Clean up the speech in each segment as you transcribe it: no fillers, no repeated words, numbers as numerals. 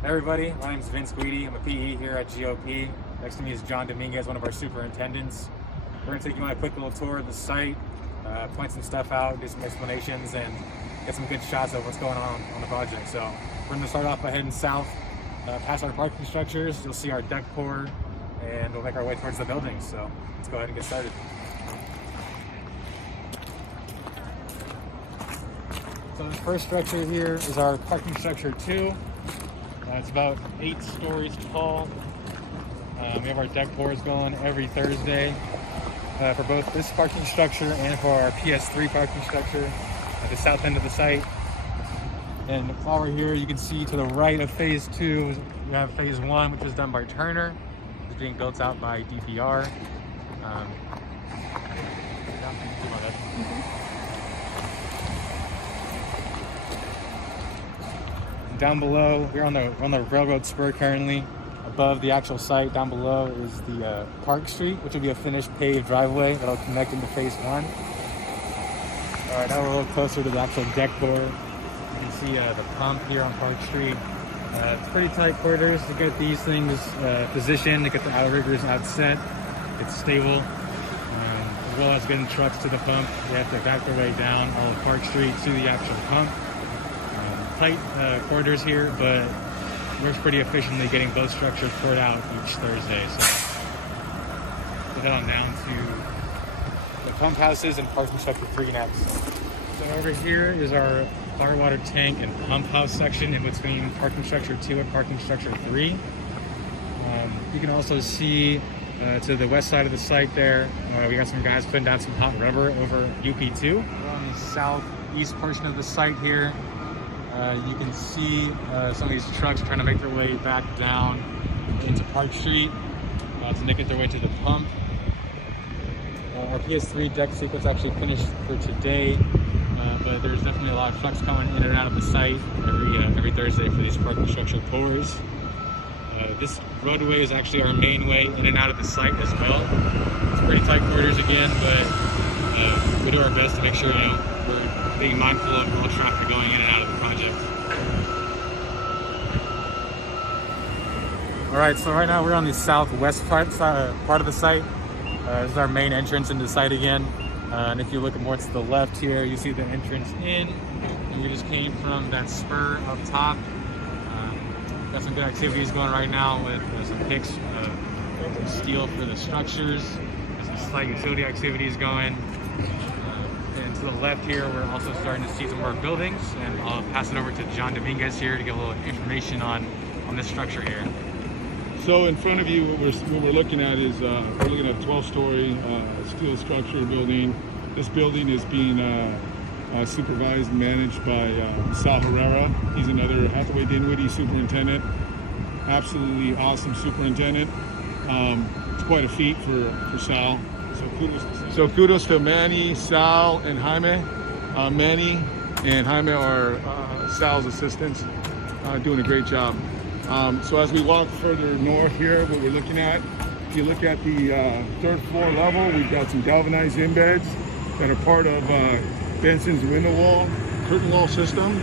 Hey everybody, my name is Vince Guidi. I'm a PE here at GOP. Next to me is John Dominguez, one of our superintendents. We're going to take you on a quick little tour of the site, point some stuff out, do some explanations, and get some good shots of what's going on the project. So we're going to start off by heading south, past our parking structures. You'll see our deck pour, and we'll make our way towards the buildings. So let's go ahead and get started. So the first structure here is our parking structure 2. It's about 8 stories tall. We have our deck pours going every Thursday for both this parking structure and for our PS3 parking structure at the south end of the site. And while we're here, you can see to the right of phase 2, we have phase 1, which was done by Turner. It's being built out by DPR. Down below, we're on the railroad spur currently. Above the actual site, down below, is the Park Street, which will be a finished paved driveway that'll connect into phase 1. All right, now we're a little closer to the actual deck pour. You can see the pump here on Park Street. It's pretty tight quarters to get these things positioned, to get the outriggers outset. It's stable. As well as getting trucks to the pump, you have to back their way down all of Park Street to the actual pump. Tight quarters here, but works pretty efficiently getting both structures poured out each Thursday. So we'll head on down to the pump houses and parking structure 3 next. So over here is our fire water tank and pump house section in between parking structure 2 and parking structure 3. You can also see to the west side of the site there, we got some guys putting down some hot rubber over UP2. We're on the southeast portion of the site here. You can see some of these trucks trying to make their way back down into Park Street to make their way to the pump. Our PS3 deck sequence actually finished for today, but there's definitely a lot of trucks coming in and out of the site every Thursday for these parking structure pours. This roadway is actually our main way in and out of the site as well. It's pretty tight quarters again, but we do our best to make sure we're being mindful of all traffic going in and out of the project. All right, so right now we're on the southwest part of the site. This is our main entrance into the site again. And if you look more to the left here, you see the entrance in. And we just came from that spur up top. Got some good activities going right now with some picks of steel for the structures. There's some slight utility activities going. And to the left here, we're also starting to see some more buildings. And I'll pass it over to John Dominguez here to get a little information on this structure here. So in front of you, what we're looking at is we're looking at a 12-story steel structure building. This building is being supervised and managed by Sal Herrera. He's another Hathaway Dinwiddie superintendent. Absolutely awesome superintendent. It's quite a feat for Sal. So kudos to Manny, Sal, and Jaime. Manny and Jaime are Sal's assistants, doing a great job. So as we walk further north here, what we're looking at, if you look at the 3rd floor level, we've got some galvanized embeds that are part of Benson's window wall, curtain wall system.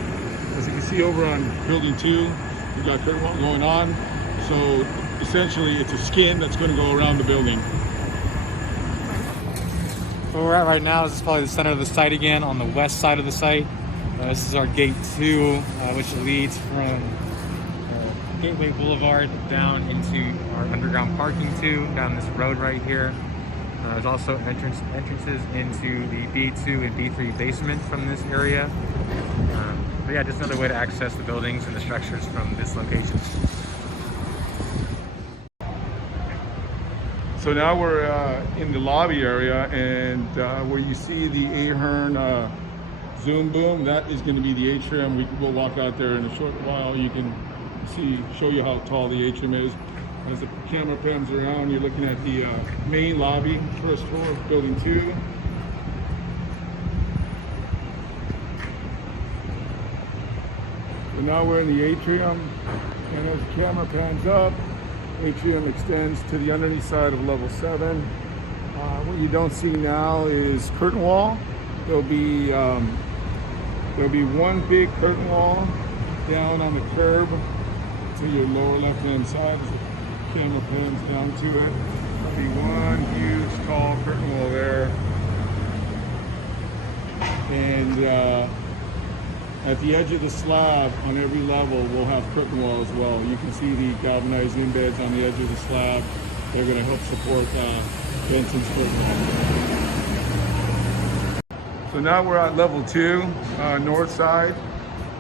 As you can see over on building 2, we've got curtain wall going on. So essentially it's a skin that's going to go around the building. Where we're at right now is probably the center of the site again, on the west side of the site. This is our gate 2, which leads from Gateway Boulevard down into our underground parking 2, down this road right here. There's also entrances into the B2 and B3 basement from this area. But yeah, just another way to access the buildings and the structures from this location. So now we're in the lobby area, and where you see the Ahern Zoom boom, that is going to be the atrium. We'll walk out there in a short while. You can show you how tall the atrium is. As the camera pans around, you're looking at the main lobby, 1st floor of building 2. So now we're in the atrium, and as the camera pans up, atrium extends to the underneath side of level 7. What you don't see now is curtain wall. There'll be one big curtain wall down on the curb to your lower left-hand side as the camera pans down to it. There'll be one huge tall curtain wall there. And at the edge of the slab on every level, we'll have curtain wall as well. You can see the galvanized embeds on the edge of the slab. They're going to help support Benson's curtain wall. So now we're at level 2, north side,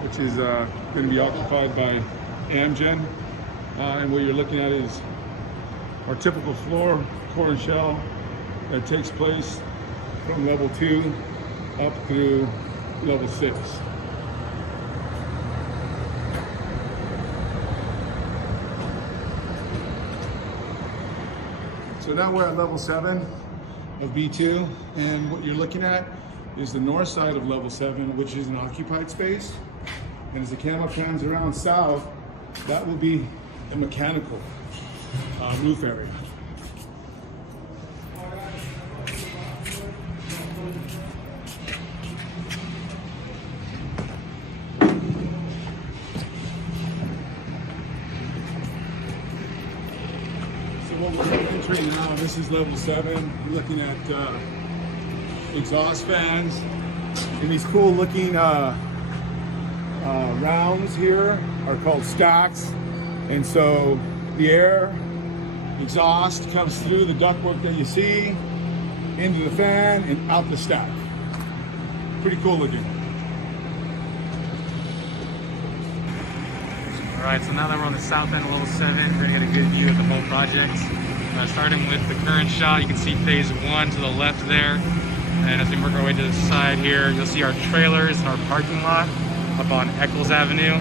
which is going to be occupied by Amgen. And what you're looking at is our typical floor, core and shell, that takes place from level 2 up through level 6. So now we're at level 7 of B2, and what you're looking at is the north side of level 7, which is an occupied space. And as the camera pans around south, that will be the mechanical roof area. So what we're entering now, this is level 7. We're looking at exhaust fans and these cool looking rounds here are called stacks, and so the air exhaust comes through the ductwork that you see into the fan and out the stack. Pretty cool looking. Alright, so now that we're on the south end of level 7, we're going to get a good view of the whole project. Starting with the current shot, you can see phase 1 to the left there. And as we work our way to the side here, you'll see our trailers and our parking lot up on Eccles Avenue,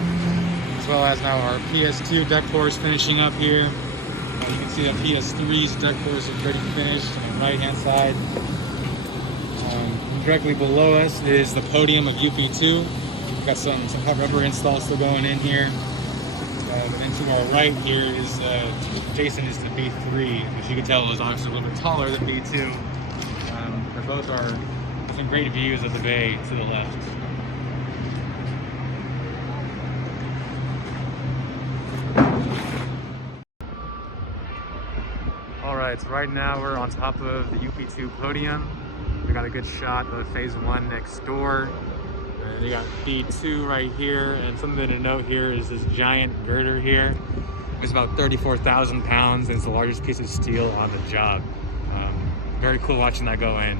as well as now our PS2 deck course finishing up here. You can see that PS3's deck course is ready to finish on the right-hand side. Directly below us is the podium of UP2. We've got some hot rubber installs still going in here. And then to our right here is Jason is to B3, which you can tell is obviously a little bit taller than B2. Both are some great views of the bay to the left. Alright, so right now we're on top of the UP2 podium. We got a good shot of phase 1 next door. You got B2 right here, and something to note here is this giant girder here. It's about 34,000 pounds, and it's the largest piece of steel on the job. Very cool watching that go in.